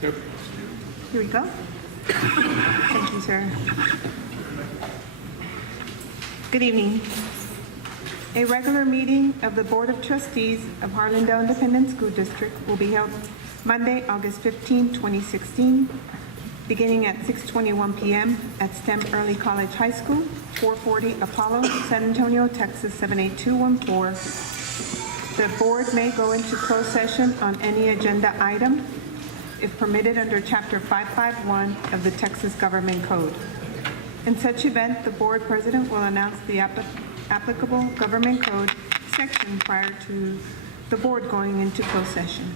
Yep. Here we go. Thank you, sir. Good evening. A regular meeting of the Board of Trustees of Harlandale Independent School District will be held Monday, August 15, 2016, beginning at 6:21 p.m. at STEM Early College High School, 440 Apollo, San Antonio, Texas 78214. The board may go into closed session on any agenda item if permitted under Chapter 551 of the Texas Government Code. In such event, the board president will announce the applicable government code section prior to the board going into closed session.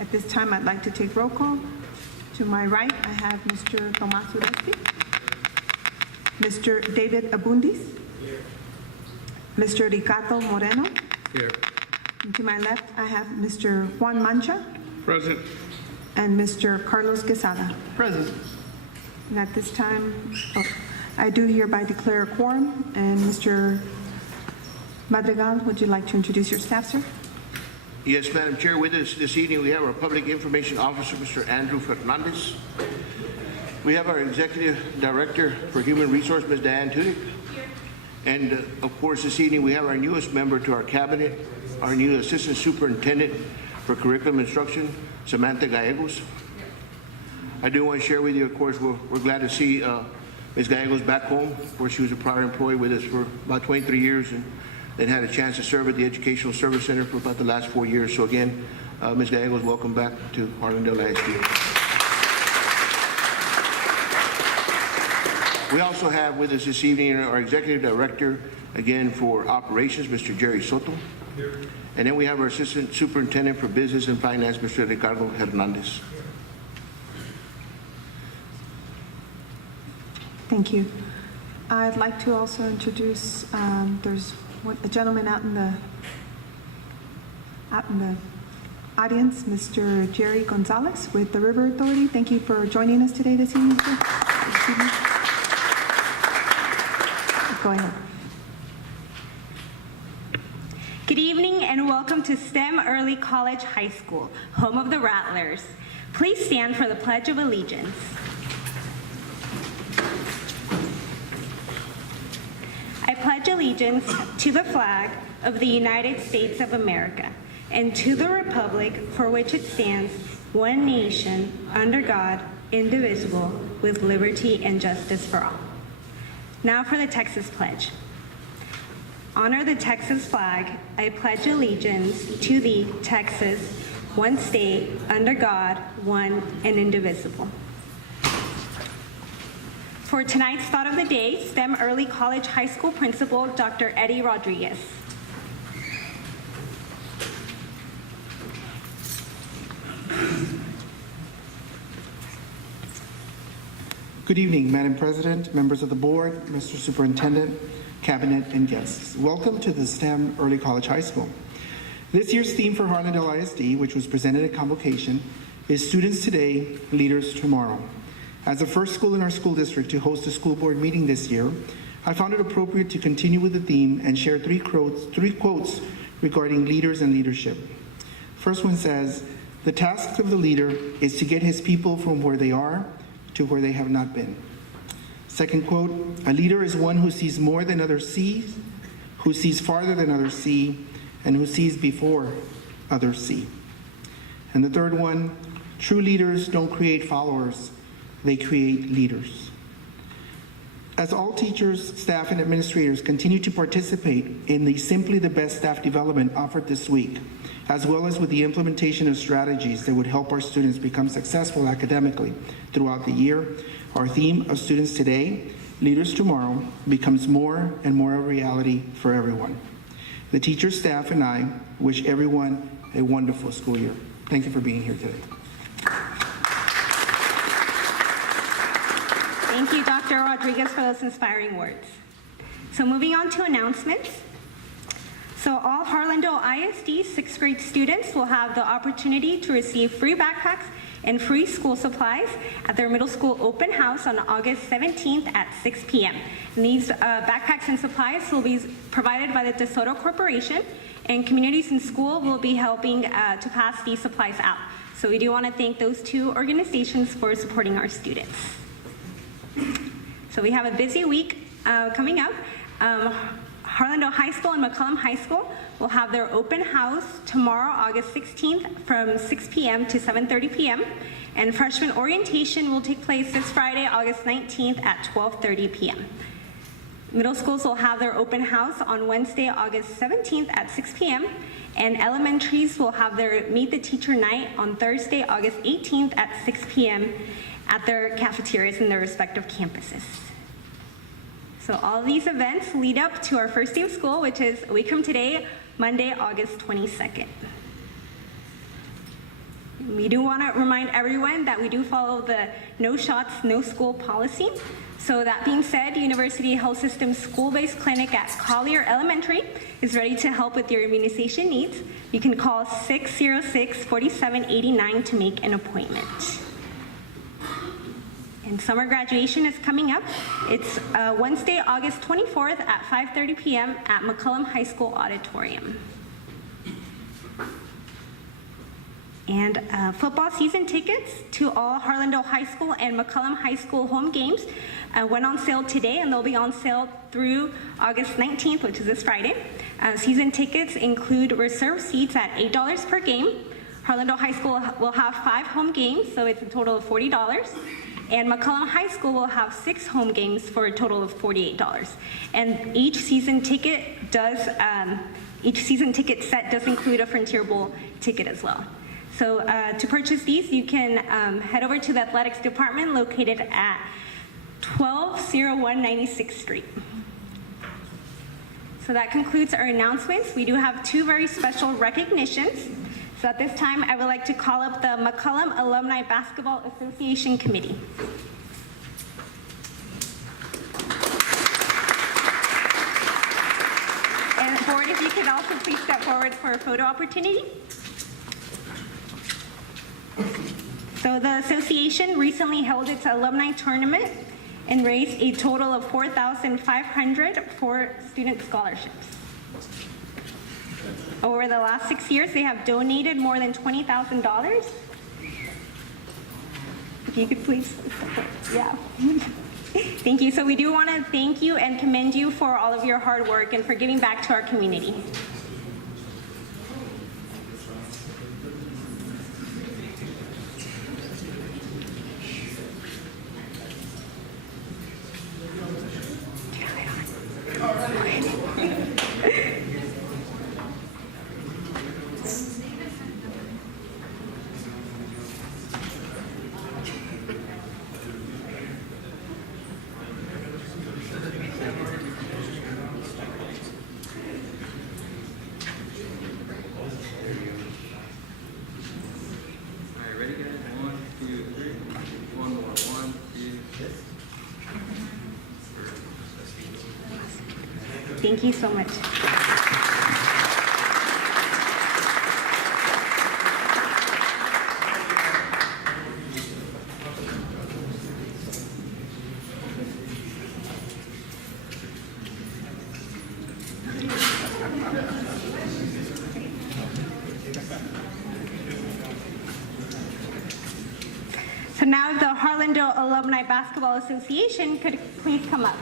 At this time, I'd like to take roll call. To my right, I have Mr. Tomas Uresti, Mr. David Abundis, Mr. Ricardo Moreno. Here. And to my left, I have Mr. Juan Mancha Present. and Mr. Carlos Quesada. Present. And at this time, I do hereby declare a quorum. And Mr. Madrigal, would you like to introduce your staff, sir? Yes, Madam Chair. With us this evening, we have our Public Information Officer, Mr. Andrew Fernandez. We have our Executive Director for Human Resource, Ms. Diane Tudyk. And of course, this evening, we have our newest member to our cabinet, our new Assistant Superintendent for Curriculum Instruction, Samantha Gallegos. I do want to share with you, of course, we're glad to see Ms. Gallegos back home, where she was a prior employee with us for about 23 years and then had a chance to serve at the Educational Service Center for about the last 4 years. So again, Ms. Gallegos, welcome back to Harlandale ISD. We also have with us this evening our Executive Director, again, for Operations, Mr. Jerry Soto. Here. And then we have our Assistant Superintendent for Business and Finance, Mr. Ricardo Hernandez. Thank you. I'd like to also introduce, there's a gentleman out in the audience, Mr. Jerry Gonzalez with the River Authority. Thank you for joining us today this evening, sir. Go ahead. Good evening and welcome to STEM Early College High School, home of the Rattlers. Please stand for the Pledge of Allegiance. I pledge allegiance to the flag of the United States of America and to the republic for which it stands, one nation, under God, indivisible, with liberty and justice for all. Now for the Texas Pledge. Honor the Texas flag. I pledge allegiance to thee, Texas, one state, under God, one and indivisible. For tonight's thought of the day, STEM Early College High School Principal, Dr. Eddie Rodriguez. Good evening, Madam President, members of the board, Mr. Superintendent, cabinet, and guests. Welcome to the STEM Early College High School. This year's theme for Harlandale ISD, which was presented at convocation, is Students Today, Leaders Tomorrow. As the first school in our school district to host a school board meeting this year, I found it appropriate to continue with the theme and share three quotes regarding leaders and leadership. First one says, "The task of the leader is to get his people from where they are to where they have not been." Second quote, "A leader is one who sees more than others see, who sees farther than others see, and who sees before others see." And the third one, "True leaders don't create followers, they create leaders." As all teachers, staff, and administrators continue to participate in the Simply the Best staff development offered this week, as well as with the implementation of strategies that would help our students become successful academically throughout the year, our theme of Students Today, Leaders Tomorrow becomes more and more a reality for everyone. The teachers, staff, and I wish everyone a wonderful school year. Thank you for being here today. Thank you, Dr. Rodriguez, for those inspiring words. So moving on to announcements. So all Harlandale ISD 6th grade students will have the opportunity to receive free backpacks and free school supplies at their middle school open house on August 17th at 6 p.m. And these backpacks and supplies will be provided by the DeSoto Corporation, and communities in school will be helping to pass these supplies out. So we do want to thank those two organizations for supporting our students. So we have a busy week coming up. Harlandale High School and McCollum High School will have their open house tomorrow, August 16th from 6 p.m. to 7:30 p.m. And freshman orientation will take place this Friday, August 19th at 12:30 p.m. Middle schools will have their open house on Wednesday, August 17th at 6 p.m. And elementaries will have their Meet the Teacher night on Thursday, August 18th at 6 p.m. at their cafeterias in their respective campuses. So all of these events lead up to our first day of school, which is a week from today, Monday, August 22nd. We do want to remind everyone that we do follow the no shots, no school policy. So that being said, University Health System School-Based Clinic at Collier Elementary is ready to help with your immunization needs. You can call 606-4789 to make an appointment. And summer graduation is coming up. It's Wednesday, August 24th at 5:30 p.m. at McCollum High School Auditorium. And football season tickets to all Harlandale High School and McCollum High School home games went on sale today, and they'll be on sale through August 19th, which is this Friday. Season tickets include reserved seats at $8 per game. Harlandale High School will have 5 home games, so it's a total of $40. And McCollum High School will have 6 home games for a total of $48. And each season ticket set does include a Frontier Bowl ticket as well. So to purchase these, you can head over to the athletics department located at 1201 96th Street. So that concludes our announcements. We do have 2 very special recognitions. So at this time, I would like to call up the McCollum Alumni Basketball Association Committee. And board, if you could also please step forward for a photo opportunity. So the association recently held its alumni tournament and raised a total of $4,500 for student scholarships. Over the last 6 years, they have donated more than $20,000. If you could please, yeah. Thank you. So we do want to thank you and commend you for all of your hard work and for giving back to our community. Thank you so much. So now the Harlandale Alumni Basketball Association could please come up.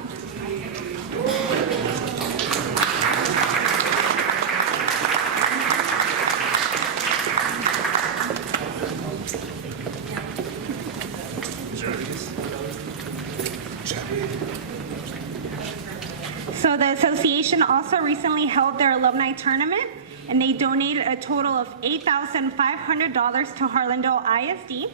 So the association also recently held their alumni tournament, and they donated a total of $8,500 to Harlandale ISD.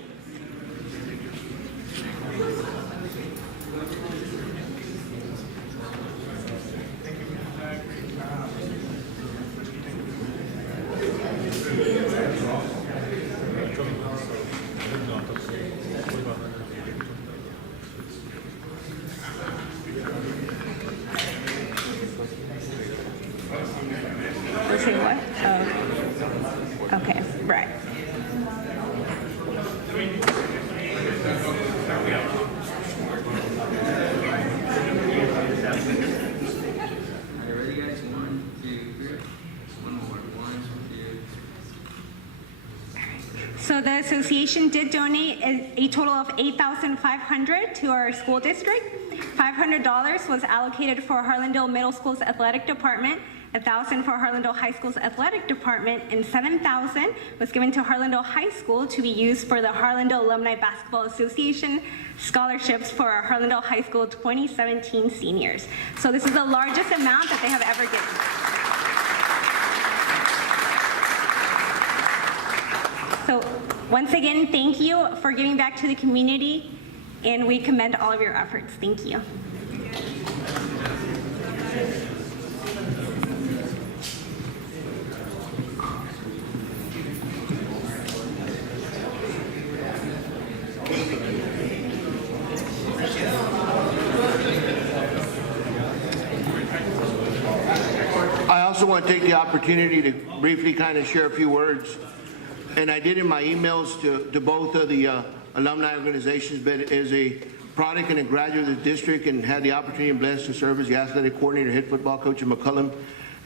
Say what? Oh, okay, right. Are you ready, guys? 1, 2, 3. One more. 1, 2. So So the association did donate a total of $8,500 to our school district. $500 was allocated for Harlandale Middle School's athletic department, $1,000 for Harlandale High School's athletic department, and $7,000 was given to Harlandale High School to be used for the Harlandale Alumni Basketball Association scholarships for our Harlandale High School 2017 seniors. So this is the largest amount that they have ever given. So once again, thank you for giving back to the community, and we commend all of your efforts. Thank you. I also want to take the opportunity to briefly kind of share a few words. And I did in my emails to both of the alumni organizations, but as a product and a graduate of the district, and had the opportunity and blessed to serve as the athletic coordinator, head football coach at McCullum,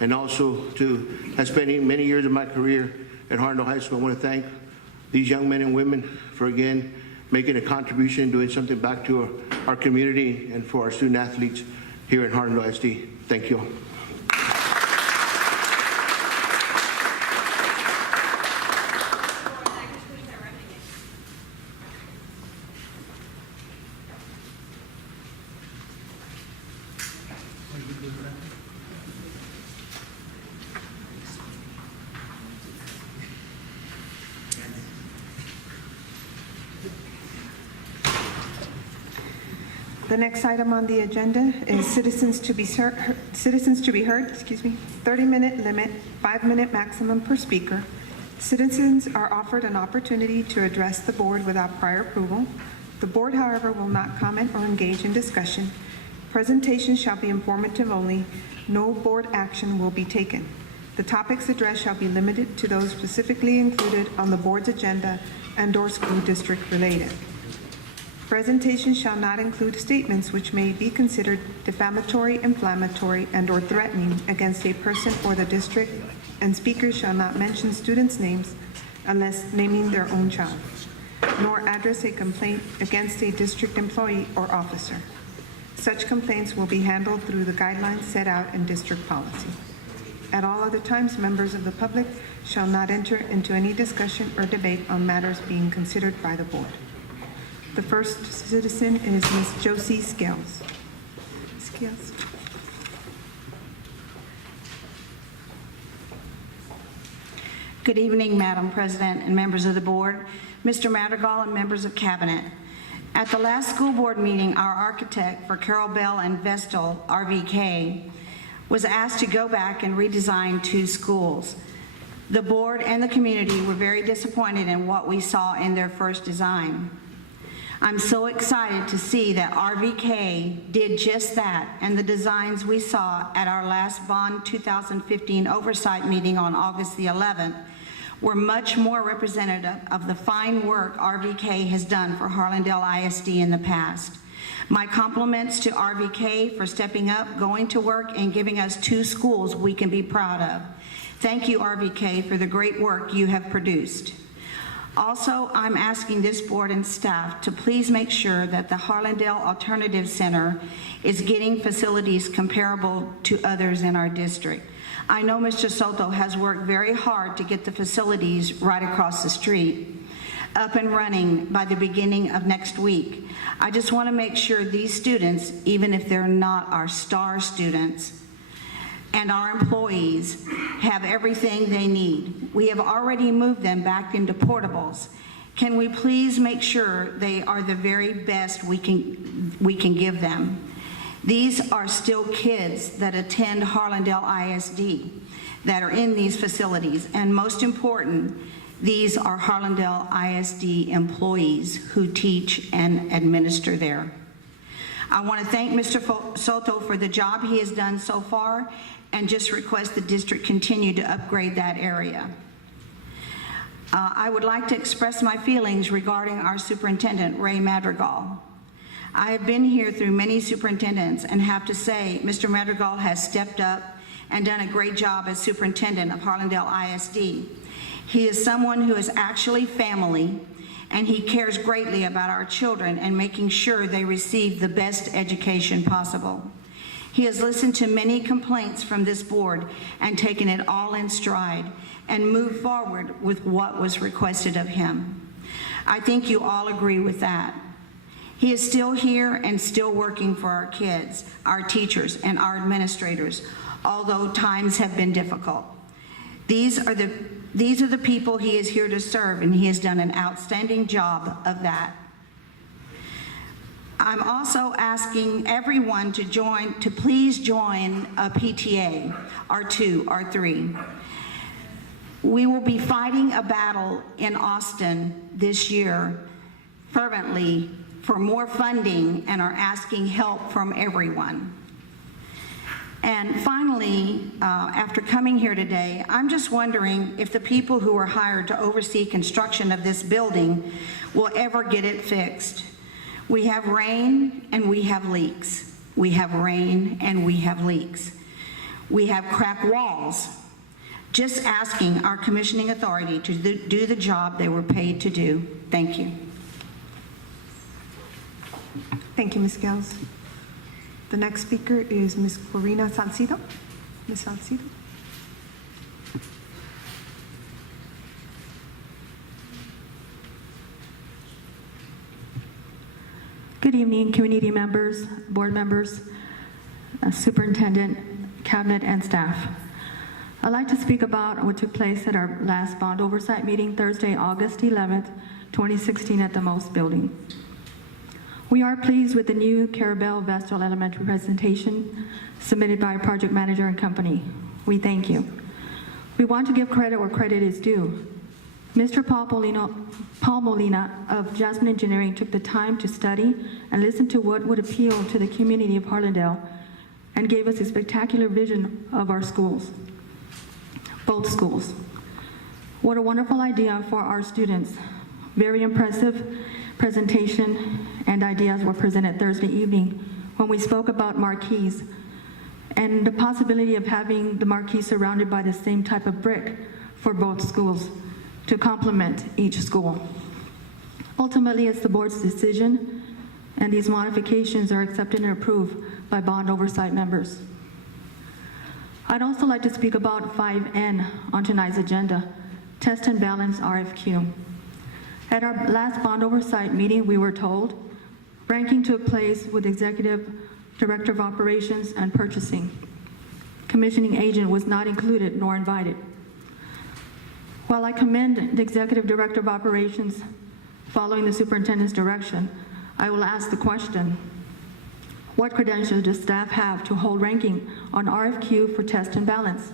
and also to have spent many years of my career at Harlandale High School. I want to thank these young men and women for, again, making a contribution and doing something back to our community and for our student athletes here at Harlandale ISD. Thank you. The next item on the agenda is citizens to be heard, 30-minute limit, 5-minute maximum per speaker. Citizens are offered an opportunity to address the board without prior approval. The board, however, will not comment or engage in discussion. Presentations shall be informative only. No board action will be taken. The topics addressed shall be limited to those specifically included on the board's agenda and/or school district related. Presentations shall not include statements which may be considered defamatory, inflammatory, and/or threatening against a person or the district, and speakers shall not mention students' names unless naming their own child, nor address a complaint against a district employee or officer. Such complaints will be handled through the guidelines set out in district policy. At all other times, members of the public shall not enter into any discussion or debate on matters being considered by the board. The first citizen is Ms. Josie Scales. Scales. Good evening, Madam President and members of the board, Mr. Madrigal and members of Cabinet. At the last school board meeting, our architect for Carroll Bell and Vestal, RVK, was asked to go back and redesign 2 schools. The board and the community were very disappointed in what we saw in their first design. I'm so excited to see that RVK did just that, and the designs we saw at our last Bond 2015 oversight meeting on August the 11th were much more representative of the fine work RVK has done for Harlandale ISD in the past. My compliments to RVK for stepping up, going to work, and giving us 2 schools we can be proud of. Thank you, RVK, for the great work you have produced. Also, I'm asking this board and staff to please make sure that the Harlandale Alternative Center is getting facilities comparable to others in our district. I know Mr. Soto has worked very hard to get the facilities right across the street up and running by the beginning of next week. I just want to make sure these students, even if they're not our star students, and our employees have everything they need. We have already moved them back into portables. Can we please make sure they are the very best we can give them? These are still kids that attend Harlandale ISD that are in these facilities, and most important, these are Harlandale ISD employees who teach and administer there. I want to thank Mr. Soto for the job he has done so far, and just request the district continue to upgrade that area. I would like to express my feelings regarding our superintendent, Ray Madrigal. I have been here through many superintendents and have to say Mr. Madrigal has stepped up and done a great job as superintendent of Harlandale ISD. He is someone who is actually family, and he cares greatly about our children and making sure they receive the best education possible. He has listened to many complaints from this board and taken it all in stride and moved forward with what was requested of him. I think you all agree with that. He is still here and still working for our kids, our teachers, and our administrators, although times have been difficult. These are the people he is here to serve, and he has done an outstanding job of that. I'm also asking everyone to please join a PTA, R2, R3. We will be fighting a battle in Austin this year fervently for more funding and are asking help from everyone. And finally, after coming here today, I'm just wondering if the people who are hired to oversee construction of this building will ever get it fixed. We have rain and we have leaks. We have rain and we have leaks. We have cracked walls. Just asking our commissioning authority to do the job they were paid to do. Thank you. Thank you, Ms. Gales. The next speaker is Ms. Corina Salcido. Ms. Salcido. Good evening, community members, board members, superintendent, cabinet, and staff. I'd like to speak about what took place at our last bond oversight meeting Thursday, August 11th, 2016 at the Most Building. We are pleased with the new Carabel Vestal Elementary presentation submitted by our project manager and company. We thank you. We want to give credit where credit is due. Mr. Paul Molina of Jasmine Engineering took the time to study and listen to what would appeal to the community of Harlandale and gave us a spectacular vision of our schools, both schools. What a wonderful idea for our students. Very impressive presentation and ideas were presented Thursday evening when we spoke about marquees and the possibility of having the marquee surrounded by the same type of brick for both schools to complement each school. Ultimately, it's the board's decision, and these modifications are accepted and approved by bond oversight members. I'd also like to speak about 5N on tonight's agenda, test and balance RFQ. At our last bond oversight meeting, we were told ranking took place with Executive Director of Operations and Purchasing. Commissioning agent was not included nor invited. While I commend the Executive Director of Operations following the superintendent's direction, I will ask the question, what credentials does staff have to hold ranking on RFQ for test and balance?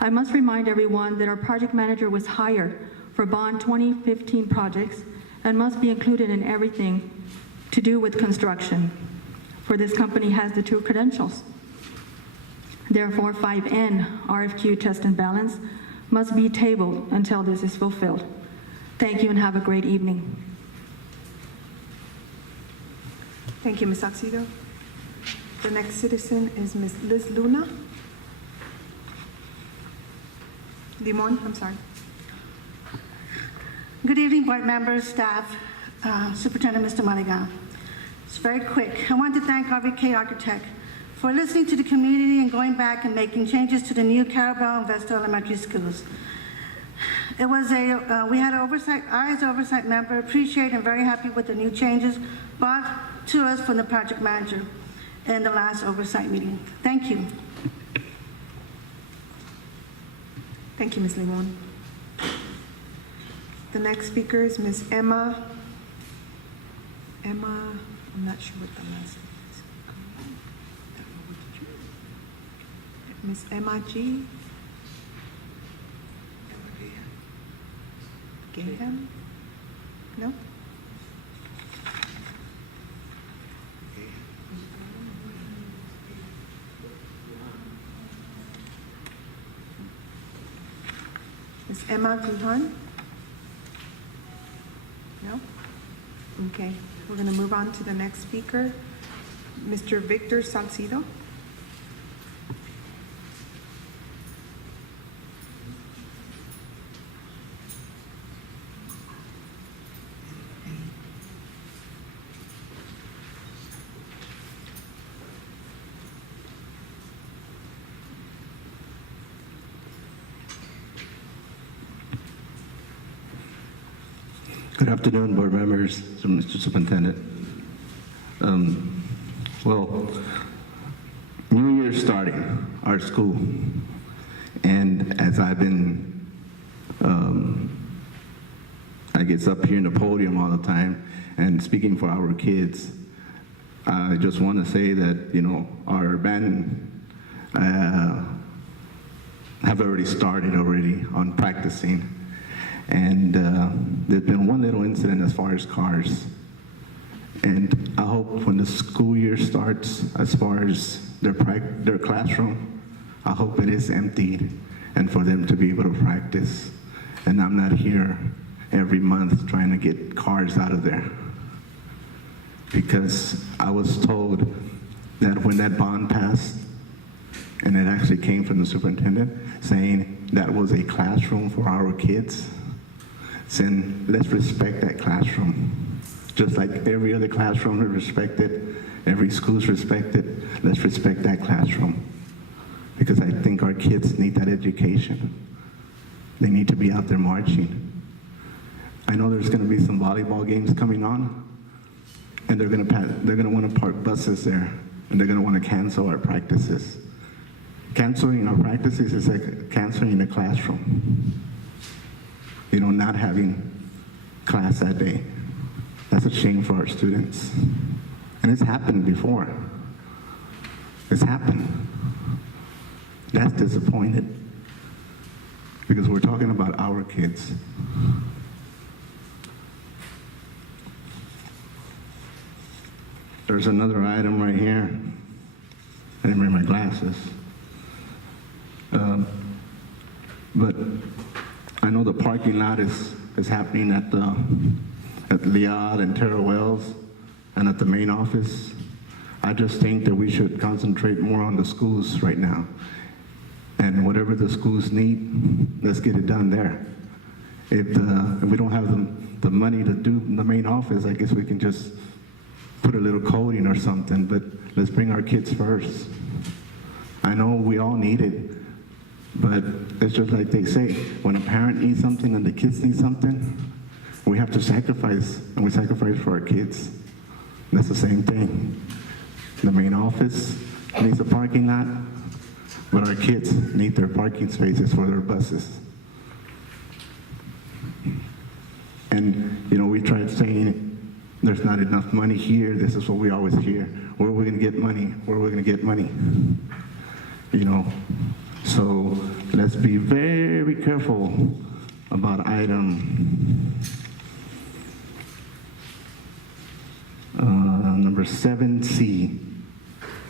I must remind everyone that our project manager was hired for bond 2015 projects and must be included in everything to do with construction, for this company has the two credentials. Therefore, 5N, RFQ test and balance, must be tabled until this is fulfilled. Thank you and have a great evening. Thank you, Ms. Salcido. The next citizen is Ms. Liz Luna. Limon, I'm sorry. Good evening, board members, staff, Superintendent Mr. Maligan. It's very quick. I want to thank RVK Architect for listening to the community and going back and making changes to the new Carabel and Vestal Elementary Schools. It was we had an oversight, I as an oversight member appreciate and very happy with the new changes brought to us from the project manager in the last oversight meeting. Thank you. Thank you, Ms. Limon. The next speaker is Ms. Emma, I'm not sure what the last name is. Ms. Emma G. Gayham? No? Ms. Emma Guhan? No? Okay, we're going to move on to the next speaker, Mr. Victor Salcido. Good afternoon, board members, Mr. Superintendent. Well, New Year's starting, our school, and as I've been, I guess, up here in the podium all the time and speaking for our kids, I just want to say that, you know, our band have already started on practicing. And there's been one little incident as far as cars. And I hope when the school year starts, as far as their classroom, I hope it is emptied and for them to be able to practice. And I'm not here every month trying to get cars out of there. Because I was told that when that bond passed, and it actually came from the superintendent, saying that was a classroom for our kids, saying let's respect that classroom. Just like every other classroom is respected, every school's respected, let's respect that classroom. Because I think our kids need that education. They need to be out there marching. I know there's gonna be some volleyball games coming on, and they're gonna wanna park buses there, and they're gonna wanna cancel our practices. Canceling our practices is like canceling the classroom. You know, not having class that day. That's a shame for our students. And it's happened before. It's happened. That's disappointed. Because we're talking about our kids. There's another item right here. I didn't bring my glasses. But I know the parking lot is happening at Liad and Terra Wells and at the main office. I just think that we should concentrate more on the schools right now. And whatever the schools need, let's get it done there. If we don't have the money to do the main office, I guess we can just put a little coding or something, but let's bring our kids first. I know we all need it, but it's just like they say, when a parent needs something and the kids need something, we have to sacrifice, and we sacrifice for our kids. That's the same thing. The main office needs a parking lot, but our kids need their parking spaces for their buses. And, you know, we tried saying, there's not enough money here, this is what we always hear. Where are we gonna get money? Where are we gonna get money? You know, so let's be very careful about item number 7C.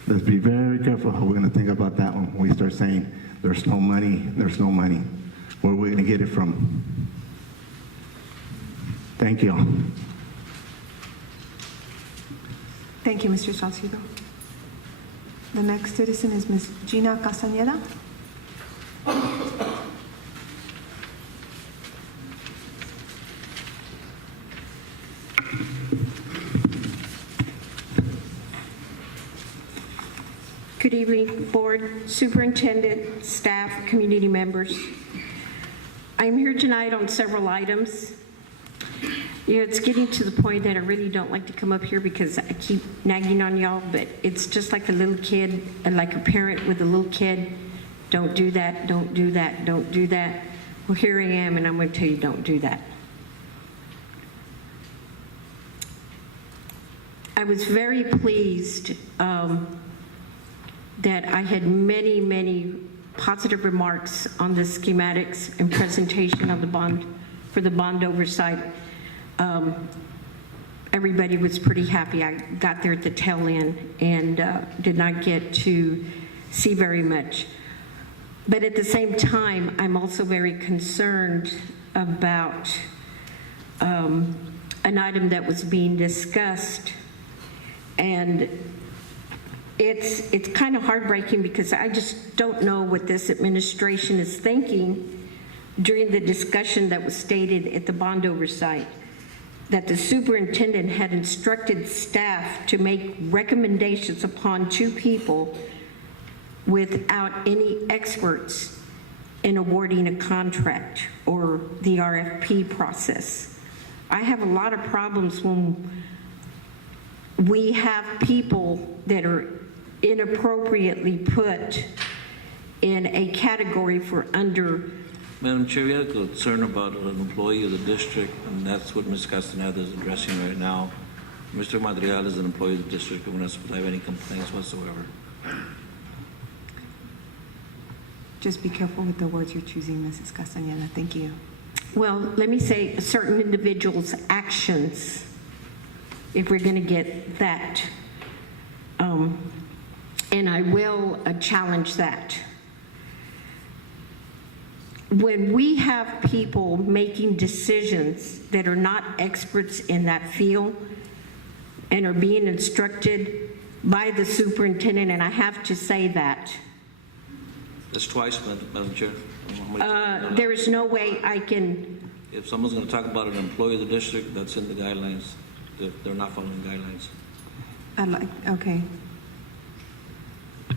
Let's be very careful how we're gonna think about that one when we start saying, there's no money, there's no money. Where are we gonna get it from? Thank you. Thank you, Mr. Salcido. The next citizen is Ms. Gina Castañeda. Good evening, board, superintendent, staff, community members. I'm here tonight on several items. You know, it's getting to the point that I really don't like to come up here because I keep nagging on y'all, but it's just like a little kid, like a parent with a little kid. Don't do that, don't do that, don't do that. Well, here I am, and I'm going to tell you, don't do that. I was very pleased that I had many, many positive remarks on the schematics and presentation of the bond, for the bond oversight. Everybody was pretty happy. I got there at the tail end and did not get to see very much. But at the same time, I'm also very concerned about an item that was being discussed. And it's kind of heartbreaking because I just don't know what this administration is thinking during the discussion that was stated at the bond oversight, that the superintendent had instructed staff to make recommendations upon 2 people without any experts in awarding a contract or the RFP process. I have a lot of problems when we have people that are inappropriately put in a category for under. Madam Chair, we had a concern about an employee of the district, and that's what Ms. Castaneda is addressing right now. Mr. Madrigal is an employee of the district, and we're not supposed to have any complaints whatsoever. Just be careful with the words you're choosing, Mrs. Castañeda. Thank you. Well, let me say certain individuals' actions, if we're going to get that. And I will challenge that. When we have people making decisions that are not experts in that field and are being instructed by the superintendent, and I have to say that, That's twice, Madam Chair. there is no way I can. If someone's going to talk about an employee of the district, that's in the guidelines. They're not following the guidelines. Okay.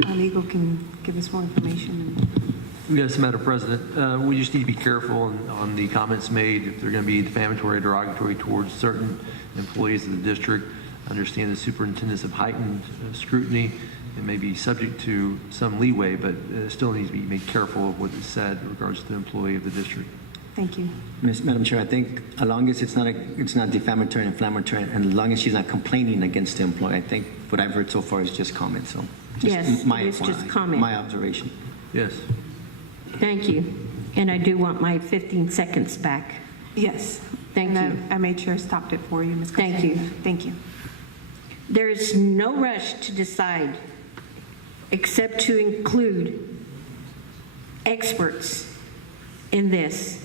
Our legal can give us more information. Yes, Madam President. We just need to be careful on the comments made. If they're going to be defamatory or derogatory towards certain employees of the district, understand the superintendents have heightened scrutiny and may be subject to some leeway, but still needs to be made careful of what is said in regards to the employee of the district. Thank you. Madam Chair, I think as long as it's not defamatory and inflammatory, and as long as she's not complaining against the employee, I think what I've heard so far is just comment. So Yes, it's just comment. My observation. Yes. Thank you. And I do want my 15 seconds back. Yes. Thank And you. I made sure I stopped it for you, Ms. Castañeda. Thank you. Thank you. There is no rush to decide except to include experts in this.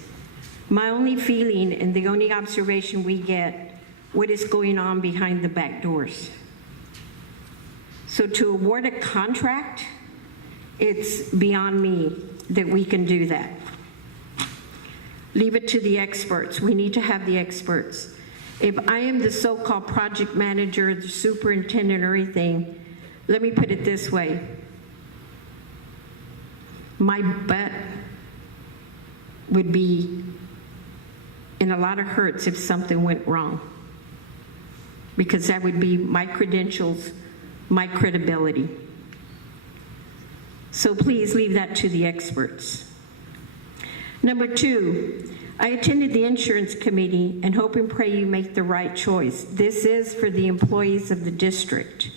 My only feeling and the only observation we get, what is going on behind the back doors. So to award a contract, it's beyond me that we can do that. Leave it to the experts. We need to have the experts. If I am the so-called project manager, the superintendent or anything, let me put it this way. My butt would be in a lot of hurts if something went wrong, because that would be my credentials, my credibility. So please leave that to the experts. Number two, I attended the insurance committee and hope and pray you make the right choice. This is for the employees of the district.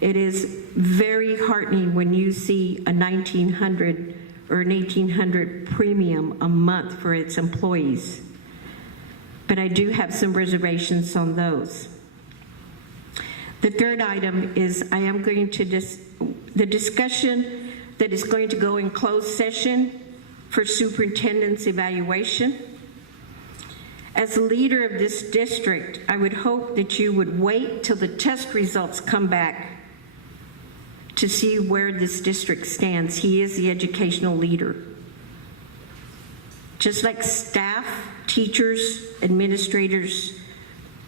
It is very heartening when you see a $1,900 or an $1,800 premium a month for its employees. But I do have some reservations on those. The third item is I am going to the discussion that is going to go in closed session for superintendent's evaluation. As a leader of this district, I would hope that you would wait till the test results come back to see where this district stands. He is the educational leader. Just like staff, teachers, administrators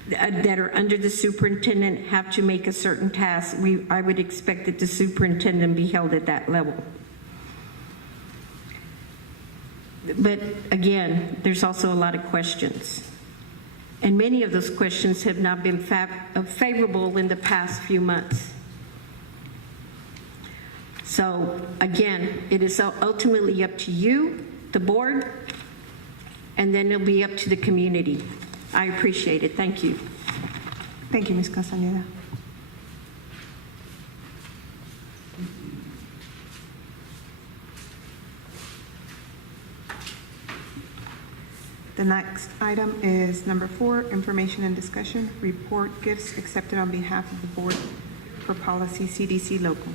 that are under the superintendent have to make a certain task, I would expect that the superintendent be held at that level. But again, there's also a lot of questions. And many of those questions have not been favorable in the past few months. So again, it is ultimately up to you, the board, and then it'll be up to the community. I appreciate it. Thank you. Thank you, Ms. Castañeda. The next item is number 4, information and discussion, report gifts accepted on behalf of the board for policy CDC local.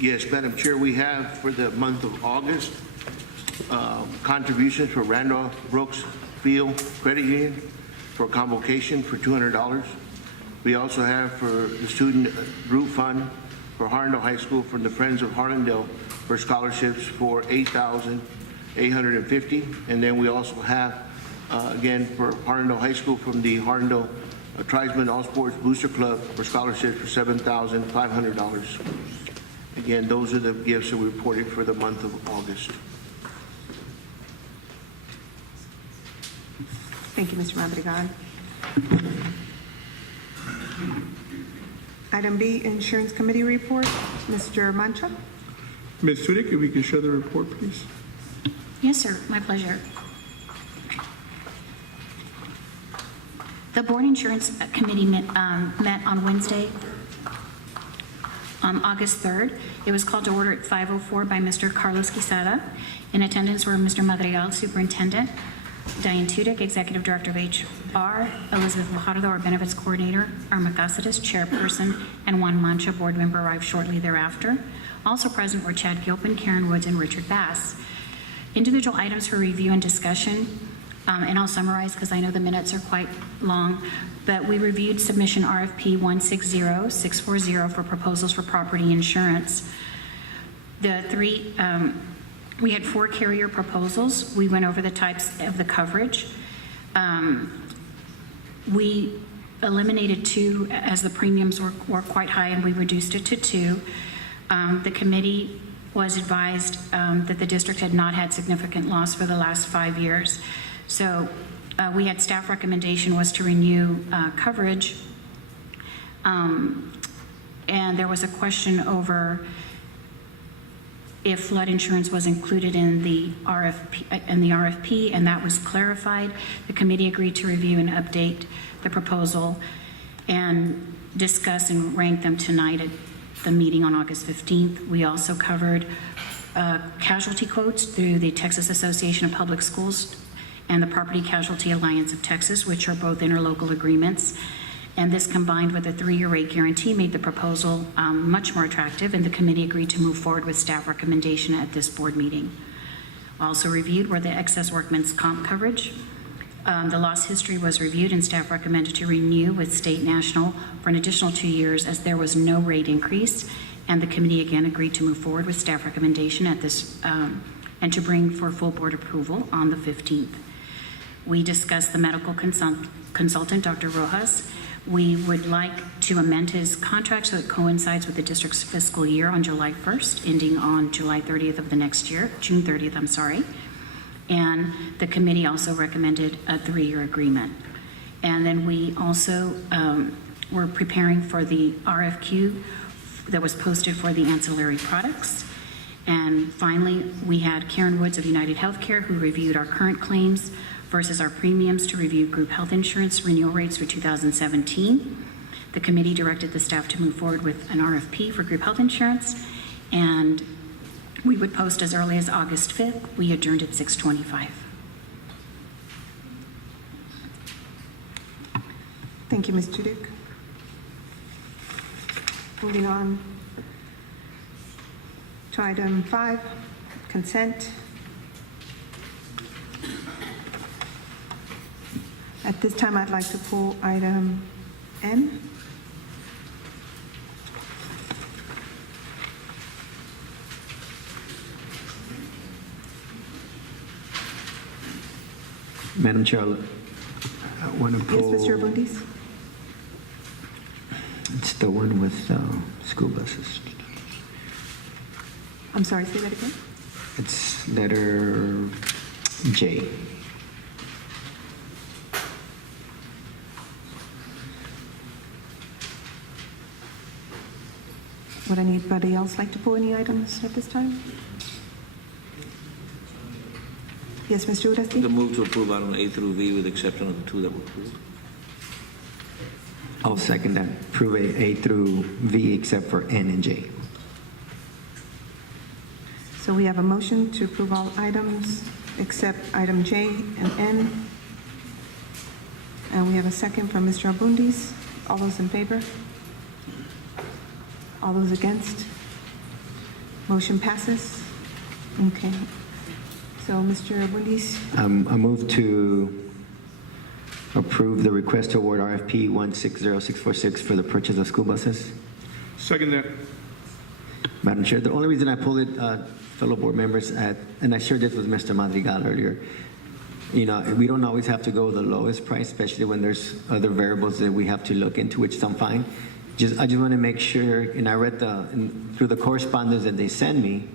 Yes, Madam Chair, we have for the month of August, contributions for Randolph Brooks Field Credit Union for convocation for $200. We also have for the student group fund for Harlandale High School from the Friends of Harlandale for scholarships for $8,850. And then we also have, again, for Harlandale High School from the Harlandale Tribesmen All Sports Booster Club for scholarships for $7,500. Again, those are the gifts that we reported for the month of August. Thank you, Mr. Madrigal. Item B, Insurance Committee Report. Mr. Mancha. Ms. Tudyk, if we could show the report, please. Yes, sir. My pleasure. The Board Insurance Committee met on Wednesday, August 3rd. It was called to order at 5:04 by Mr. Carlos Quisada. In attendance were Mr. Madrigal, Superintendent, Diane Tudyk, Executive Director of HR, Elizabeth Fajardo, our Benefits Coordinator, Irma Cáceres, Chairperson, and Juan Mancha, Board Member, arrived shortly thereafter. Also present were Chad Gilpin, Karen Woods, and Richard Bass. Individual items for review and discussion, and I'll summarize because I know the minutes are quite long, but we reviewed submission RFP 160640 for proposals for property insurance. We had 4 carrier proposals. We went over the types of the coverage. We eliminated 2 as the premiums were quite high, and we reduced it to 2. The committee was advised that the district had not had significant loss for the last 5 years. So we had staff recommendation was to renew coverage. And there was a question over if flood insurance was included in the RFP, and that was clarified. The committee agreed to review and update the proposal and discuss and rank them tonight at the meeting on August 15th. We also covered casualty quotes through the Texas Association of Public Schools and the Property Casualty Alliance of Texas, which are both interlocal agreements. And this, combined with a 3-year rate guarantee, made the proposal much more attractive, and the committee agreed to move forward with staff recommendation at this board meeting. Also reviewed were the excess workman's comp coverage. The loss history was reviewed, and staff recommended to renew with State National for an additional 2 years as there was no rate increase, and the committee again agreed to move forward with staff recommendation at this and to bring for full board approval on the 15th. We discussed the medical consultant, Dr. Rojas. We would like to amend his contract so it coincides with the district's fiscal year on July 1st, ending on July 30th of the next year, June 30th, I'm sorry. And the committee also recommended a 3-year agreement. And then we also were preparing for the RFQ that was posted for the ancillary products. And finally, we had Karen Woods of United Healthcare, who reviewed our current claims versus our premiums to review group health insurance renewal rates for 2017. The committee directed the staff to move forward with an RFP for group health insurance, and we would post as early as August 5th. We adjourned at 6:25. Thank you, Ms. Tudyk. Moving on to item 5, consent. At this time, I'd like to pull item N. Madam Chair, I want to pull... Yes, Mr. Abundis? It's the one with school buses. I'm sorry, say that again? It's letter J. Would anybody else like to pull any items at this time? Yes, Mr. The Uresti? move to approve item A through V with the exception of the 2 that were pulled. I'll second that. Approve A through V except for N and J. So we have a motion to approve all items except item J and N. And we have a second from Mr. Abundis. All those in favor? All those against? Motion passes. Okay. So, Mr. Abundis, I move to approve the request to award RFP 160646 for the purchase of school buses. Second that. Madam Chair, the only reason I pulled it, fellow board members, and I shared this with Mr. Madrigal earlier, you know, we don't always have to go with the lowest price, especially when there's other variables that we have to look into, which I'm fine. I just want to make sure, and I read through the correspondence that they send me,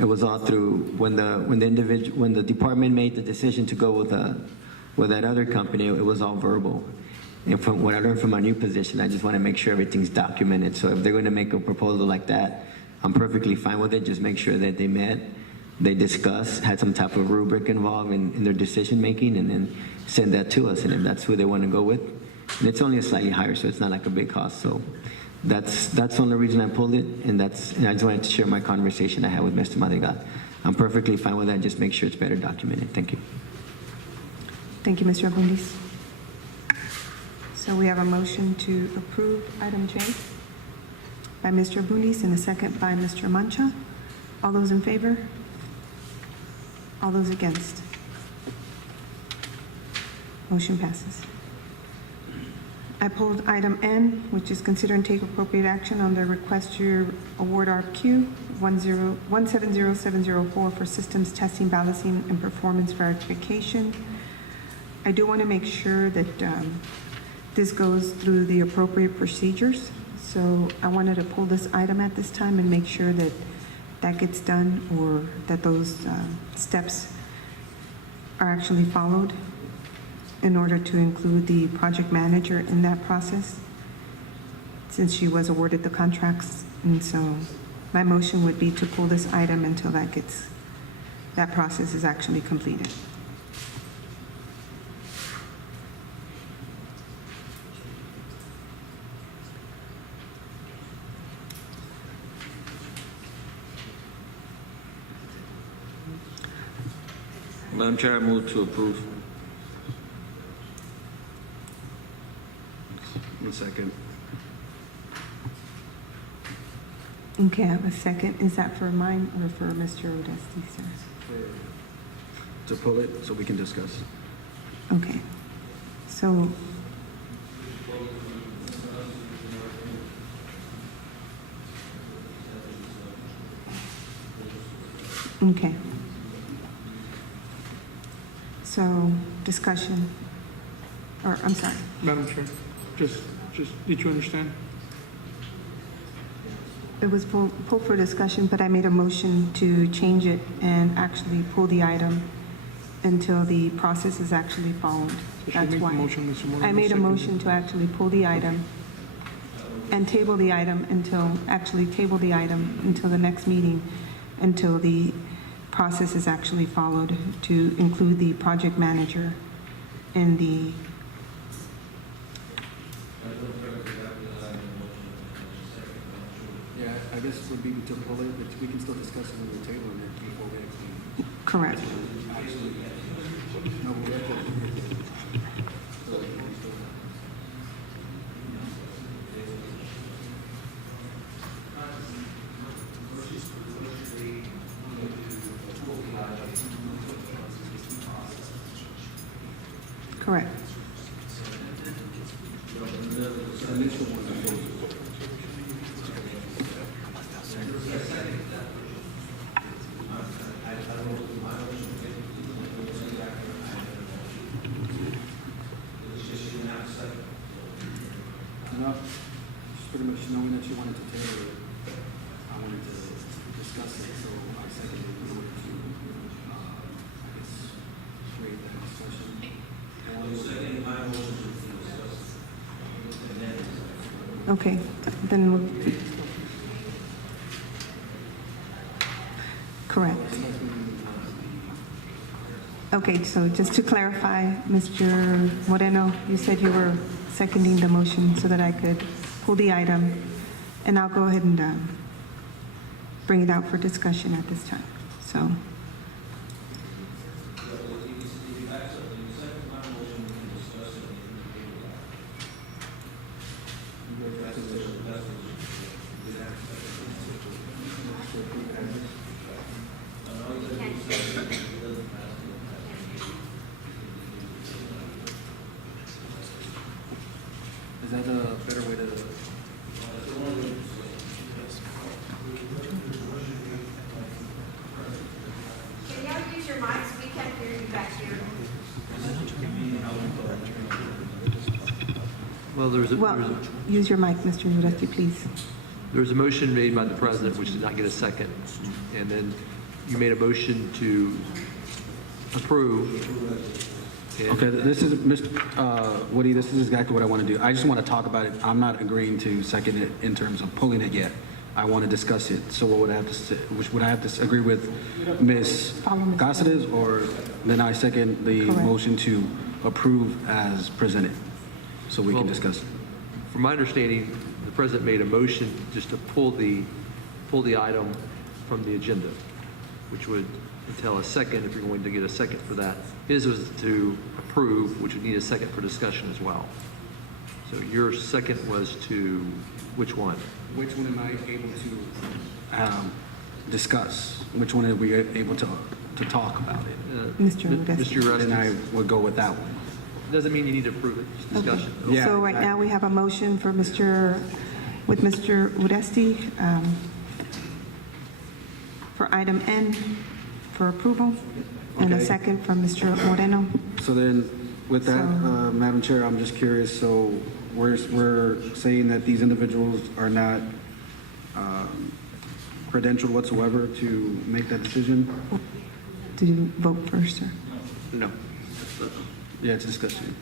it was all through when the department made the decision to go with that other company, it was all verbal. And from what I learned from my new position, I just want to make sure everything's documented. So if they're going to make a proposal like that, I'm perfectly fine with it. Just make sure that they met, they discussed, had some type of rubric involved in their decision making, and then send that to us. And if that's who they want to go with, and it's only a slightly higher, so it's not like a big cost. So that's the only reason I pulled it, and I just wanted to share my conversation I had with Mr. Madrigal. I'm perfectly fine with that. Just make sure it's better documented. Thank you. Thank you, Mr. Abundis. So we have a motion to approve item J by Mr. Abundis and a second by Mr. Mancha. All those in favor? All those against? Motion passes. I pulled item N, which is consider and take appropriate action on the request to award RFQ 170704 for systems testing, balancing, and performance verification. I do want to make sure that this goes through the appropriate procedures. So I wanted to pull this item at this time and make sure that that gets done, or that those steps are actually followed in order to include the project manager in that process, since she was awarded the contracts. And so my motion would be to pull this item until that process is actually completed. Madam Chair, I move to approve. One second. Okay, I have a second. Is that for mine or for Mr. Odesti, sir? To pull it so we can discuss. Okay. So, okay. So, discussion, or I'm sorry. Madam Chair, just, did you understand? It was pulled for discussion, but I made a motion to change it and actually pull the item until the process is actually followed. That's why. I made a motion to actually pull the item and table the item until the next meeting, until the process is actually followed to include the project manager in the. Yeah, I guess it would be to pull it, but we can still discuss it on the table before we actually. Correct. No, we have to. Correct. No, just pretty much knowing that you wanted to table it, I wanted to discuss it, so I seconded it in order to, I guess, create that discussion. Okay, then we'll. Correct. Okay, so just to clarify, Mr. Moreno, you said you were seconding the motion so that I could pull the item, and I'll go ahead and bring it out for discussion at this time. So. Is that a better way to? Well, Well, use your mic, Mr. Uresti, please. there was a motion made by the president which did not get a second. And then you made a motion to approve. And- Okay, this is, Woody, this is exactly what I want to do. I just want to talk about it. I'm not agreeing to second it in terms of pulling it yet. I want to discuss it. So what would I have to say, would I have to agree with Ms. Cáceres, or then I second the Correct. motion to approve as presented, so we can Well, discuss it. From my understanding, the president made a motion just to pull the item from the agenda, which would entail a second if you're going to get a second for that. His was to approve, which would need a second for discussion as well. So your second was to, which one? Which one am I able to discuss? Which one are we able to talk about it? Mr. Uresti. Mr. Uresti. Then I would go with that one. Doesn't mean you need to approve it, just discussion. Yeah. So right now, we have a motion for Mr. Uresti for item N for approval, and a Okay. second from Mr. Moreno. So then, with that, Madam Chair, I'm just curious, so we're saying that these individuals are not credentialed whatsoever to make that decision? Did you vote first, sir? No. Yeah, it's a discussion.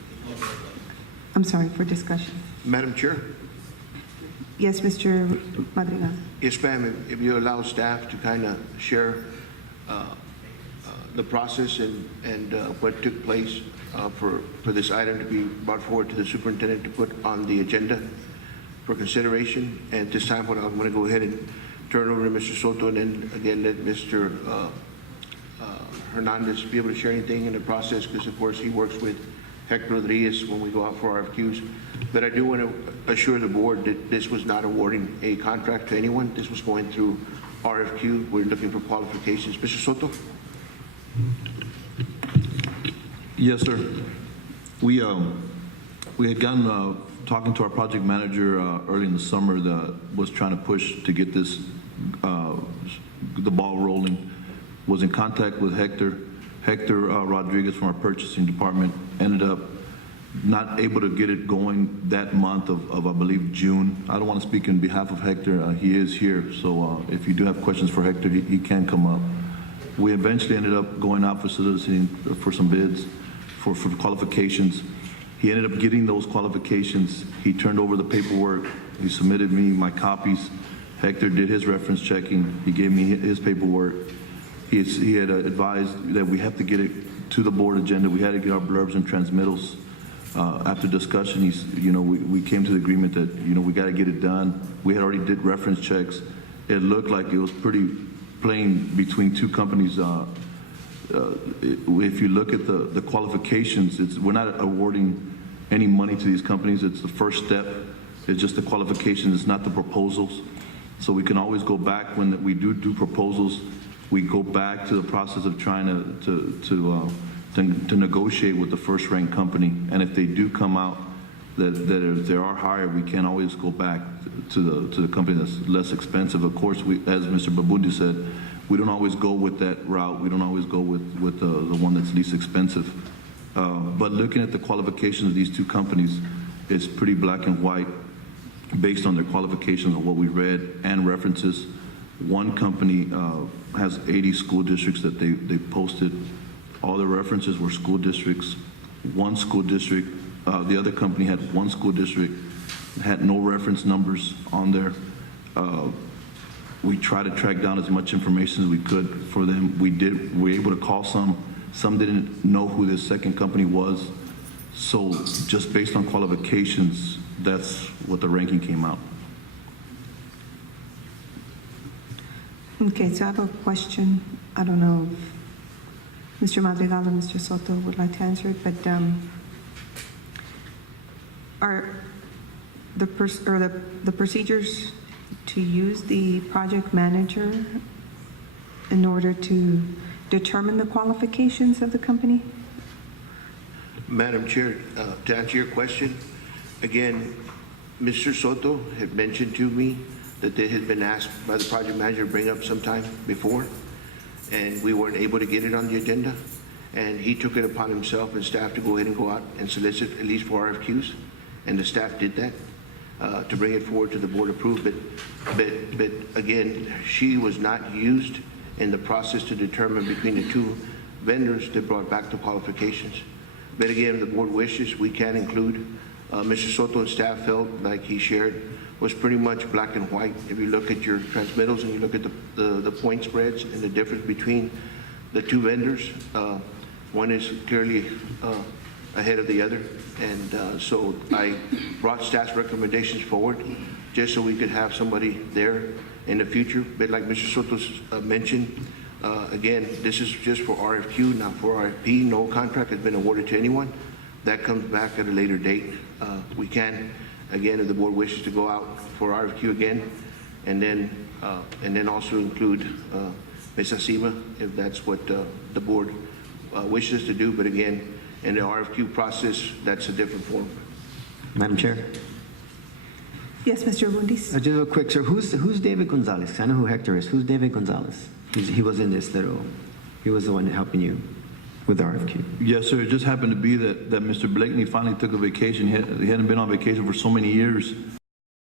I'm sorry, for discussion. Madam Chair? Yes, Mr. Madrigal. Yes, ma'am. If you allow staff to kind of share the process and what took place for this item to be brought forward to the superintendent to put on the agenda for consideration. And at this time, what I'm going to go ahead and turn over to Mr. Soto, and then again let Mr. Hernandez be able to share anything in the process, because of course he works with Hector Rodriguez when we go out for RFQs. But I do want to assure the board that this was not awarding a contract to anyone. This was going through RFQ. We're looking for qualifications. Mr. Soto? Yes, sir. We had gotten talking to our project manager early in the summer that was trying to push to get this the ball rolling. Was in contact with Hector Rodriguez from our purchasing department. Ended up not able to get it going that month of I believe June. I don't want to speak in behalf of Hector. He is here, so if you do have questions for Hector, he can come up. We eventually ended up going out for soliciting for some bids for qualifications. He ended up getting those qualifications. He turned over the paperwork. He submitted me my copies. Hector did his reference checking. He gave me his paperwork. He had advised that we have to get it to the board agenda. We had to get our blurbs and transmittals. After discussion, we came to the agreement that, we got to get it done. We had already did reference checks. It looked like it was pretty plain between two companies. If you look at the qualifications, we're not awarding any money to these companies. It's the first step. It's just the qualifications. It's not the proposals. So we can always go back when we do proposals. We go back to the process of trying to negotiate with the first ranked company. And if they do come out that if they are higher, we can always go back to the company that's less expensive. Of course, as Mr. Babundi said, we don't always go with that route. We don't always go with the one that's least expensive. But looking at the qualifications of these two companies, it's pretty black and white based on their qualifications and what we read and references. One company has 80 school districts that they posted. All the references were school districts. One school district, the other company had one school district, had no reference numbers on there. We tried to track down as much information as we could for them. We were able to call some. Some didn't know who this second company was. So just based on qualifications, that's what the ranking came out. Okay, so I have a question. I don't know if Mr. Madrigal or Mr. Soto would like to answer it, but are the procedures to use the project manager in order to determine the qualifications of the company? Madam Chair, to answer your question, again, Mr. Soto had mentioned to me that they had been asked by the project manager to bring up sometime before, and we weren't able to get it on the agenda. And he took it upon himself and staff to go ahead and go out and solicit at least for RFQs. and the staff did that to bring it forward to the board approved. But again, she was not used in the process to determine between the two vendors that brought back the qualifications. But again, if the board wishes, we can include. Mr. Soto and staff felt like he shared was pretty much black and white. If you look at your transmittals and you look at the point spreads and the difference between the two vendors, one is clearly ahead of the other. And so I brought staff's recommendations forward just so we could have somebody there in the future. But like Mr. Soto mentioned, again, this is just for RFQ, not for RFP. No contract has been awarded to anyone. That comes back at a later date. We can, again, if the board wishes to go out for RFQ again, and then also include Ms. Acima, if that's what the board wishes to do. But again, in the RFQ process, that's a different form. Madam Chair? Yes, Mr. Abundis. Just real quick, sir, who's David Gonzalez? I know who Hector is. Who's David Gonzalez? He was in this he was the one helping you with the RFQ. Yes, sir. It just happened to be that Mr. Blakeney finally took a vacation. He hadn't been on vacation for so many years.